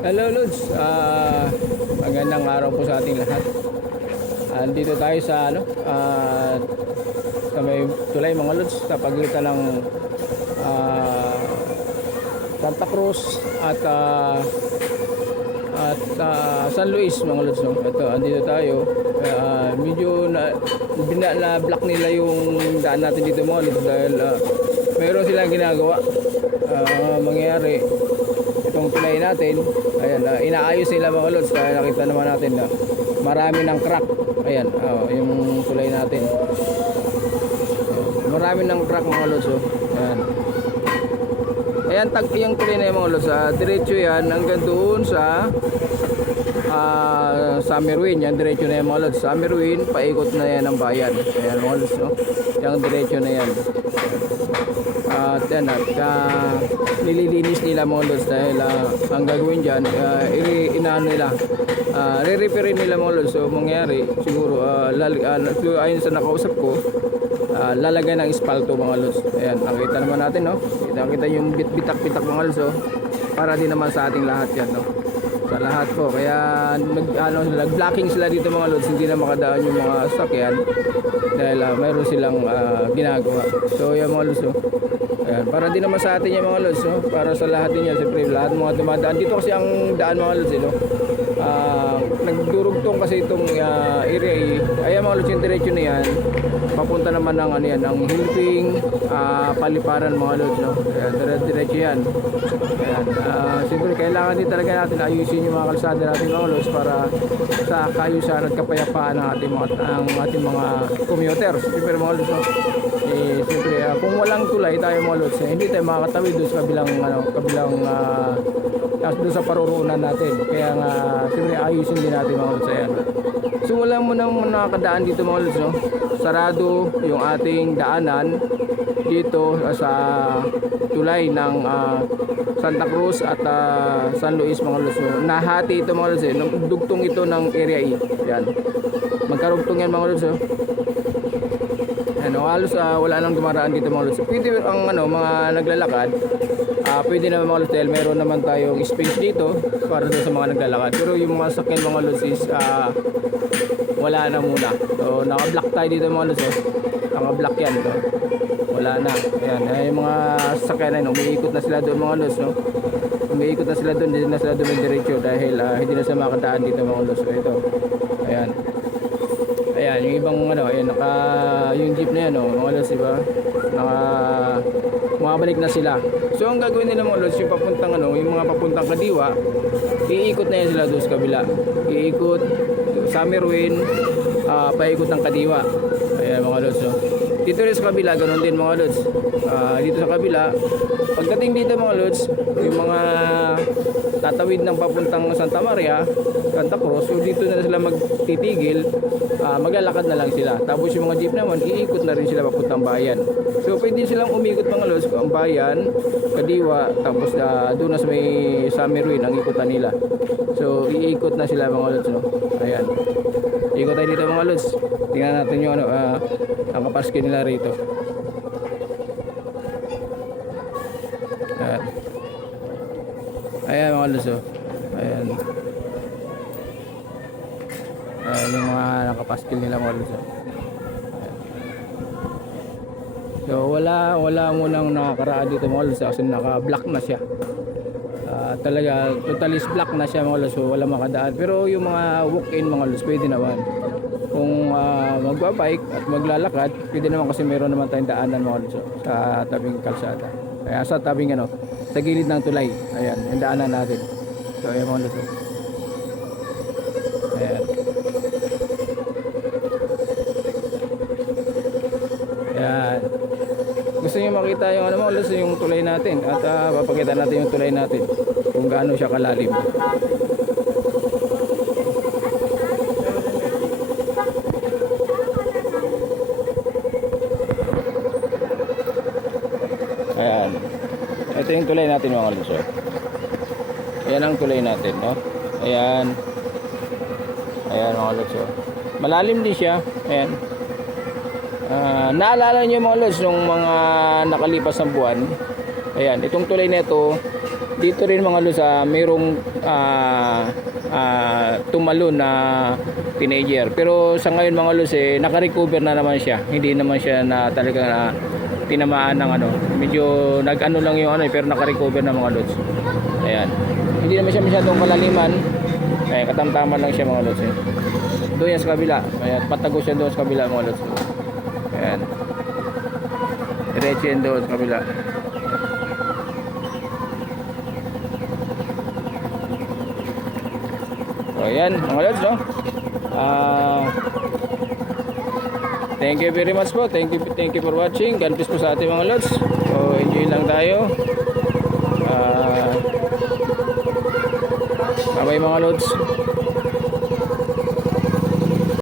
Hello Lods, magandang araw po sa ating lahat. Dito tayo sa sa may tulay mga Lods, sa pagitan ng Santa Cruz at San Luis mga Lods, no? Ito, andito tayo. Medyo na block nila yung daan natin dito mga Lods dahil mayroon silang ginagawa. Mangyayari itong tulay natin, ayan, inaayos nila mga Lods, kaya nakita naman natin na marami ng crack. Ayan, yung tulay natin, marami ng crack mga Lods, oh. Ayan, ayan, yung tulay na yung mga Lods, diretso yan hanggang doon sa Summerwin. Yan diretso na yan mga Lods, Summerwin, paikot na yan ang bayan. Ayan mga Lods, no? Yung diretso na yan. At yan, nililinis nila mga Lods dahil ang gagawin dyan, inaano nila, re-repairin nila mga Lods. So mangyari siguro, ayon sa nakausap ko, lalagyan ng espalto mga Lods. Ayan, nakita naman natin, no? Kita yung bitak-bitak mga Lods, oh, para din naman sa ating lahat yan, no? Sa lahat po, kaya nag-blocking sila dito mga Lods, hindi na makadaan yung mga sakyan dahil mayroon silang ginagawa. So yan mga Lods, oh. Ayan, para din naman sa atin yung mga Lods, no? Para sa lahat din yan, siyempre lahat mga dumadaan dito kasi ang daan mga Lods, no? Nagdurugtong kasi itong area, ayan mga Lods, yung diretso na yan papunta naman ng ano yan, ng Hilping, Paliparan mga Lods, no? Ayan, diretso yan. Ayan, siyempre kailangan din talaga natin ayusin yung mga kalsada natin mga Lods para sa kaayusan at kapayapaan ng ating mga commuters. Siyempre mga Lods, no? Siyempre kung walang tulay tayo mga Lods, hindi tayo makakatawid doon sa kabilang doon sa paruroonan natin. Kaya nga siyempre ayusin din natin mga Lods. Ayan, so wala mo nang nakakadaan dito mga Lods, no? Sarado yung ating daanan dito sa tulay ng Santa Cruz at San Luis mga Lods. Nahati ito mga Lods, dugtong ito ng area E. Yan, magkarugtong yan mga Lods, oh. Ano, halos wala nang dumaraan dito mga Lods. Pwede ang mga naglalakad, pwede naman mga Lods dahil meron naman tayong space dito para doon sa mga naglalakad. Pero yung mga sakyan mga Lods is wala na muna. So naka-block tayo dito mga Lods, oh. Naka-block yan, so wala na. Ayan, yung mga sakyan na umiikot na sila doon mga Lods, no? Umiikot na sila doon, hindi na sila doon diretso dahil hindi na sila makadaan dito mga Lods. So ito, ayan, ayan, yung ibang ayan, yung jeep na yan, oh, mga Lods, diba? Makabalik na sila. So ang gagawin nila mga Lods, yung papuntang yung mga papuntang Kadiwa, iikot na yan sila doon sa kabila. Iikot Summerwin, paikot ng Kadiwa. Ayan mga Lods, no? Dito rin sa kabila, ganoon din mga Lods. Dito sa kabila, pagdating dito mga Lods, yung mga tatawid ng papuntang Santa Maria, Santa Cruz, so dito na sila magtitigil, maglalakad na lang sila. Tapos yung mga jeep naman, iikot na rin sila papuntang bayan. So pwede silang umikot mga Lods, ang bayan, Kadiwa, tapos doon na sa may Summerwin ang ikutan nila. So iikot na sila mga Lods, no? Ayan, ikot tayo dito mga Lods. Tingnan natin yung ang kapaske nila rito. Ayan, ayan mga Lods, oh. Ayan, ayan yung mga nakapaskil nila mga Lods, oh. So wala munang nakakaraan dito mga Lods kasi naka-block na siya. Talaga totally block na siya mga Lods, so wala makadaan. Pero yung mga walk-in mga Lods, pwede naman. Kung magbabike at maglalakad, pwede naman kasi meron naman tayong daanan mga Lods, sa tabing kalsada. Kaya sa tabing sa gilid ng tulay. Ayan, yung daanan natin. So ayan mga Lods. Ayan. Ayan. Gusto niyo makita yung mga Lods, yung tulay natin at papakita natin yung tulay natin kung gaano siya kalalim. Ayan, ito yung tulay natin mga Lods. Ayan ang tulay natin, no? Ayan, ayan mga Lods. Malalim din siya. Ayan, naalala nyo mga Lods nung mga nakalipas ng buwan, ayan, itong tulay na ito dito rin mga lods, mayroong tumalon na teenager. Pero sa ngayon mga lods, naka-recover na naman siya. Hindi naman siya na talaga na tinamaan ng ano. Medyo nag-ano lang yung ano, pero naka-recover na mga lods. Ayan. Hindi naman siya masyadong kalaliman. Ayan, katamtaman lang siya mga lods. Doon yan sa kabila. Ayan, patago siya doon sa kabila mga lods. Ayan. Diretso yan doon sa kabila. So, ayan mga lods, no? Thank you very much po. Thank you for watching. God bless po sa ating mga lods. So, enjoy lang tayo. Bye-bye mga lods.